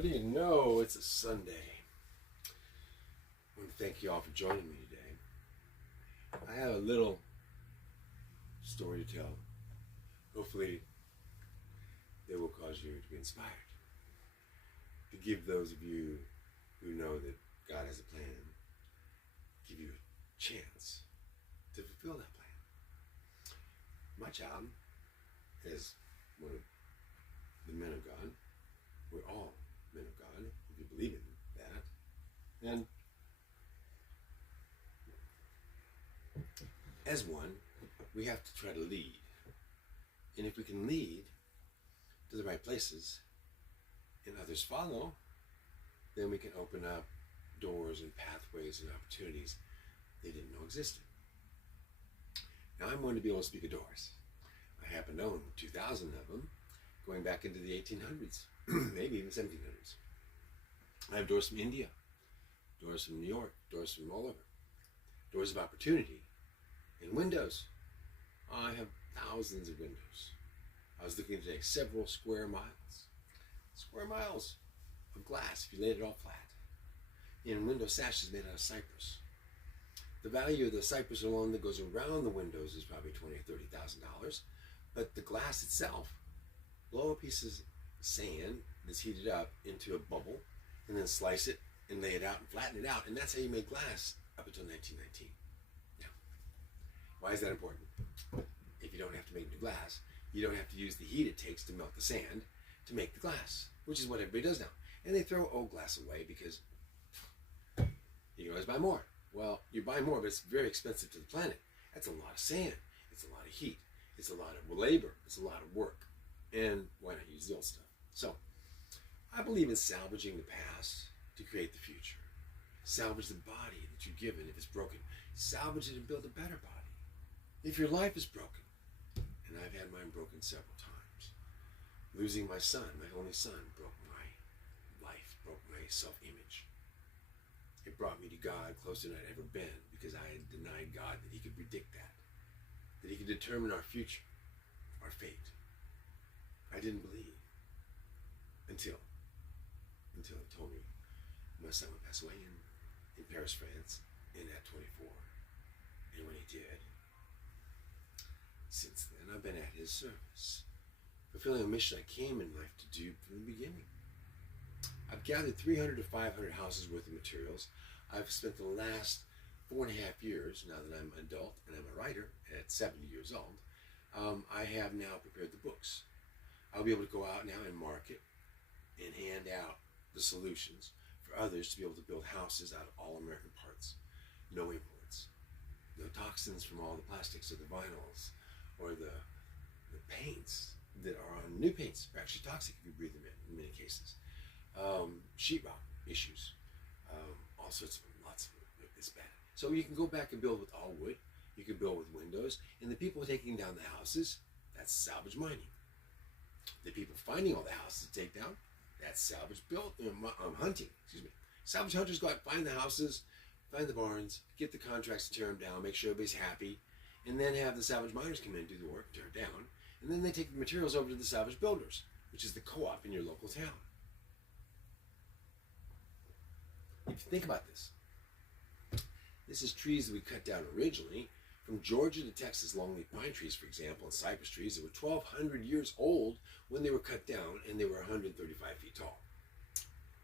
What do you know? It's a Sunday. I want to thank you all for joining me today. I have a little story to tell. Hopefully, they will cause you to be inspired. To give those of you who know that God has a plan, give you a chance to fulfill that plan. My job as one of the men of God, we're all men of God, if you believe in that. And as one, we have to try to lead. And if we can lead to the right places and others follow, then we can open up doors and pathways and opportunities they didn't know existed. Now I'm going to be able to speak of doors. I happen to own 2,000 of them, going back into the 1800s, maybe even 1700s. I have doors from India, doors from New York, doors from all over, doors of opportunity, and windows. I have thousands of windows. I was looking today, several square miles of glass if you laid it all flat, and window sashes made out of cypress. The value of the cypress alone that goes around the windows is probably $20,000 or $30,000, but the glass itself, blow a piece of sand that's heated up into a bubble, and then slice it and lay it out and flatten it out, and that's how you make glass up until 1919. Now, why is that important? If you don't have to make new glass, you don't have to use the heat it takes to melt the sand to make the glass, which is what everybody does now. And they throw old glass away because you can always buy more. Well, you buy more, but it's very expensive to the planet. That's a lot of sand. It's a lot of heat. It's a lot of labor. It's a lot of work. And why not use the old stuff? So, I believe in salvaging the past to create the future. Salvage the body that you're given if it's broken. Salvage it and build a better body. If your life is broken, and I've had mine broken several times. Losing my son, my only son, broke my life, broke my self-image. It brought me to God closer than I'd ever been because I had denied God that he could predict that he could determine our future, our fate. I didn't believe until it told me my son would pass away in Paris, France, and at 24. And when he did, since then I've been at his service, fulfilling a mission I came in life to do from the beginning. I've gathered 300 to 500 houses worth of materials. I've spent the last 4.5 years, now that I'm an adult and I'm a writer at 70 years old, I have now prepared the books. I'll be able to go out now and market and hand out the solutions for others to be able to build houses out of all American parts. No imports. No toxins from all the plastics or the vinyls or the paints that are on new paints are actually toxic if you breathe them in many cases. Sheetrock issues, all sorts of lots of it. It's bad. So you can go back and build with all wood. You can build with windows, and the people taking down the houses, that's salvage mining. The people finding all the houses to take down, that's salvage hunting. Excuse me. Salvage hunters go out, find the houses, find the barns, get the contracts to tear them down, make sure everybody's happy, and then have the salvage miners come in and do the work, tear it down, and then they take the materials over to the salvage builders, which is the co-op in your local town. If you think about this, this is trees that we cut down originally from Georgia to Texas, longleaf pine trees, for example, and cypress trees that were 1,200 years old when they were cut down, and they were 135 feet tall.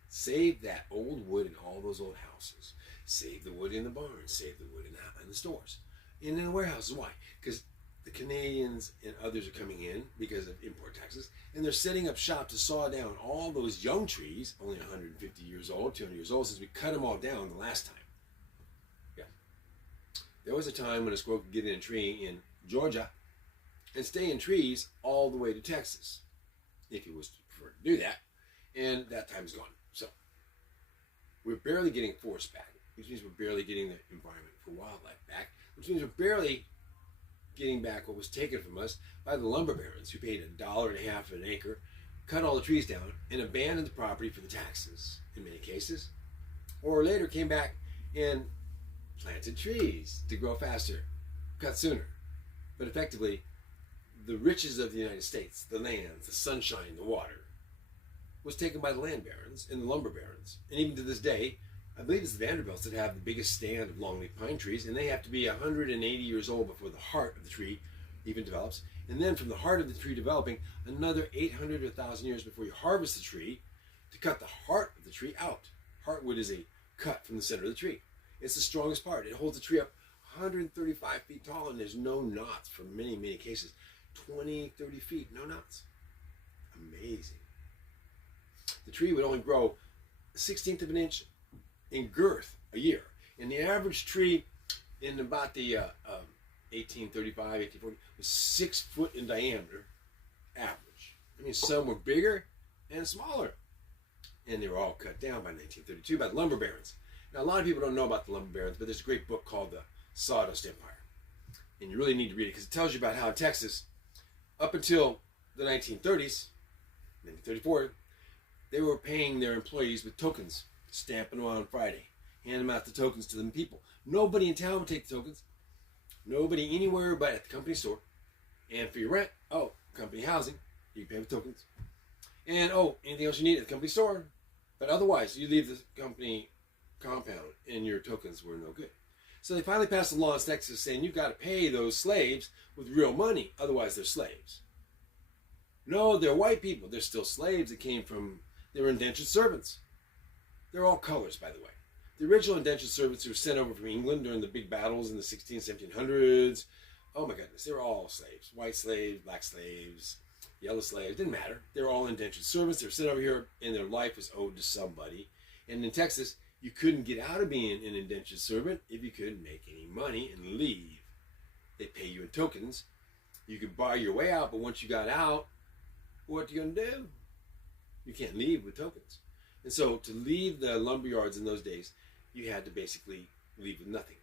Save that old wood in all those old houses. Save the wood in the barns. Save the wood in the stores. And in the warehouses. Why? Because the Canadians and others are coming in because of import taxes, and they're setting up shop to saw down all those young trees, only 150 years old, 200 years old, since we cut them all down the last time. Yeah. There was a time when a squirrel could get in a tree in Georgia and stay in trees all the way to Texas, if he was to prefer to do that, and that time is gone. So, we're barely getting forests back, which means we're barely getting the environment for wildlife back, which means we're barely getting back what was taken from us by the lumber barons who paid $1.50 an acre, cut all the trees down, and abandoned the property for the taxes in many cases, or later came back and planted trees to grow faster, cut sooner. But effectively, the riches of the United States, the lands, the sunshine, the water, was taken by the land barons and the lumber barons. And even to this day, I believe it's the Vanderbilts that have the biggest stand of longleaf pine trees, and they have to be 180 years old before the heart of the tree even develops. And then from the heart of the tree developing, another 800 or 1,000 years before you harvest the tree to cut the heart of the tree out. Heartwood is a cut from the center of the tree. It's the strongest part. It holds the tree up 135 feet tall, and there's no knots for many, many cases. 20, 30 feet, no knots. Amazing. The tree would only grow a 1/16 of an inch in girth a year. And the average tree in about the 1835, 1840 was 6 foot in diameter, average. I mean, some were bigger and smaller. And they were all cut down by 1932 by the lumber barons. Now, a lot of people don't know about the lumber barons, but there's a great book called The Sawdust Empire. And you really need to read it because it tells you about how in Texas, up until the 1930s, 1934, they were paying their employees with tokens, stamping them on Friday, handing them out the tokens to the people. Nobody in town would take the tokens. Nobody anywhere but at the company store. And for your rent, company housing, you pay with tokens. And anything else you need at the company store. But otherwise, you leave the company compound and your tokens were no good. So they finally passed a law in Texas saying you've got to pay those slaves with real money, otherwise they're slaves. No, they're white people. They're still slaves. They were indentured servants. They're all colors, by the way. The original indentured servants who were sent over from England during the big battles in the 1700s, oh my goodness, they were all slaves. White slaves, black slaves, yellow slaves, didn't matter. They were all indentured servants. They were sent over here and their life was owed to somebody. And in Texas, you couldn't get out of being an indentured servant if you couldn't make any money and leave. They pay you in tokens. You could buy your way out, but once you got out, what are you going to do? You can't leave with tokens. And so to leave the lumber yards in those days, you had to basically leave with nothing.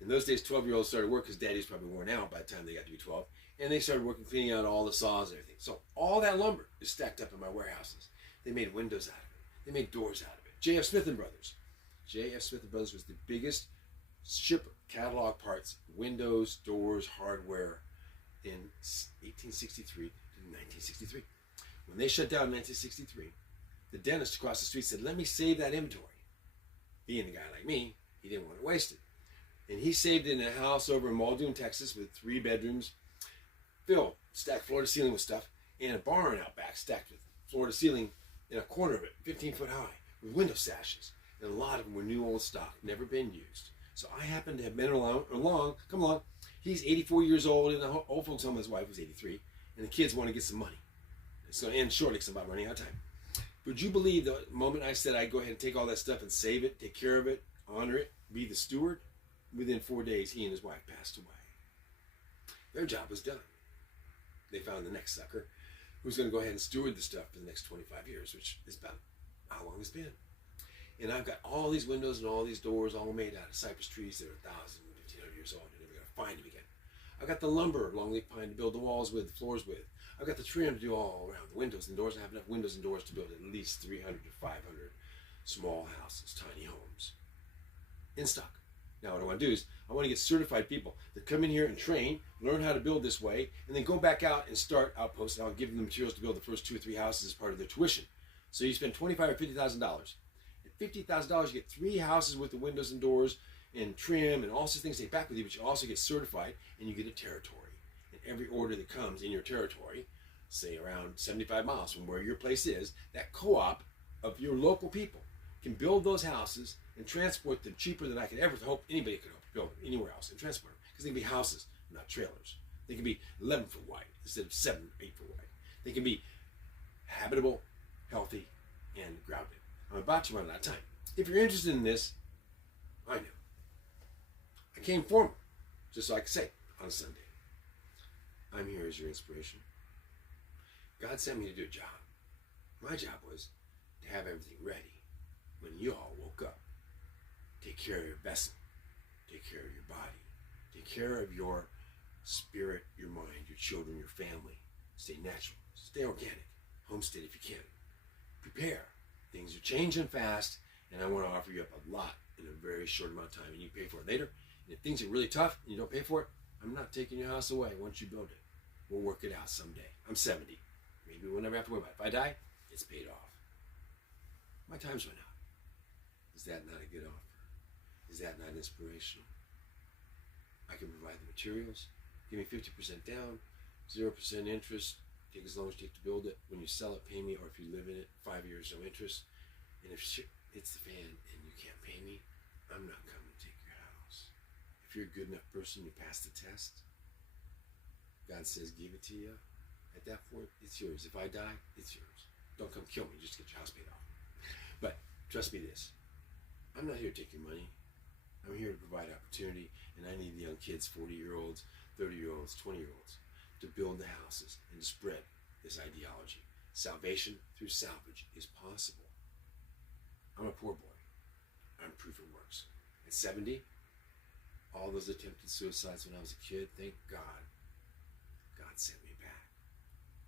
In those days, 12-year-olds started work because daddy's probably worn out by the time they got to be 12. And they started working, cleaning out all the saws and everything. So all that lumber is stacked up in my warehouses. They made windows out of it. They made doors out of it. J.F. Smith & Brothers. J.F. Smith & Brothers was the biggest shipper, catalog parts, windows, doors, hardware in 1863 to 1963. When they shut down in 1963, the dentist across the street said, let me save that inventory. Being a guy like me, he didn't want it wasted. And he saved it in a house over in Muldoon, Texas with 3 bedrooms, filled, stacked floor to ceiling with stuff, and a barn out back stacked with floor to ceiling in a corner of it, 15 foot high, with window sashes. And a lot of them were new old stock, never been used. So I happened to have been come along. He's 84 years old in the old folks home. His wife was 83. And the kids want to get some money. It's going to end shortly because I'm about running out of time. Would you believe the moment I said I'd go ahead and take all that stuff and save it, take care of it, honor it, be the steward? Within 4 days, he and his wife passed away. Their job was done. They found the next sucker who's going to go ahead and steward the stuff for the next 25 years, which is about how long it's been. And I've got all these windows and all these doors all made out of cypress trees that are 1,000, 1,500 years old. You're never going to find them again. I've got the lumber, longleaf pine to build the walls with, the floors with. I've got the trim to do all around the windows and doors. I have enough windows and doors to build at least 300 to 500 small houses, tiny homes in stock. Now what I want to do is I want to get certified people that come in here and train, learn how to build this way, and then go back out and start outposts. And I'll give them the materials to build the first 2 or 3 houses as part of their tuition. So you spend $25,000 or $50,000. At $50,000, you get 3 houses with the windows and doors and trim and all sorts of things take back with you, but you also get certified and you get a territory. And every order that comes in your territory, say around 75 miles from where your place is, that co-op of your local people can build those houses and transport them cheaper than I could ever hope anybody could hope to build anywhere else and transport them. Because they can be houses, not trailers. They can be 11 foot wide instead of 7 or 8 foot wide. They can be habitable, healthy, and grounded. I'm about to run out of time. If you're interested in this, I know. I came formal, just so I could say, on a Sunday. I'm here as your inspiration. God sent me to do a job. My job was to have everything ready when you all woke up. Take care of your vessel. Take care of your body. Take care of your spirit, your mind, your children, your family. Stay natural. Stay organic. Homestead if you can. Prepare. Things are changing fast, and I want to offer you up a lot in a very short amount of time, and you pay for it later. And if things are really tough and you don't pay for it, I'm not taking your house away once you build it. We'll work it out someday. I'm 70. Maybe we'll never have to worry about it. If I die, it's paid off. times went out. Is that not a good offer? Is that not inspirational? I can provide the materials, give me 50% down, 0% interest, take as long as you take to build it. When you sell it, pay me, or if you live in it, 5 years, no interest. And if shit hits the fan and you can't pay me, I'm not coming to take your house. If you're a good enough person, you pass the test, God says give it to you. At that point, it's yours. If I die, it's yours. Don't come kill me just to get your house paid off. But trust me this, I'm not here to take your money. I'm here to provide opportunity, and I need the young kids, 40-year-olds, 30-year-olds, 20-year-olds, to build the houses and to spread this ideology. Salvation through salvage is possible. I'm a poor boy. I'm proof it works. At 70, all those attempted suicides when I was a kid, thank God, God sent me back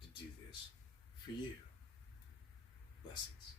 to do this for you. Blessings.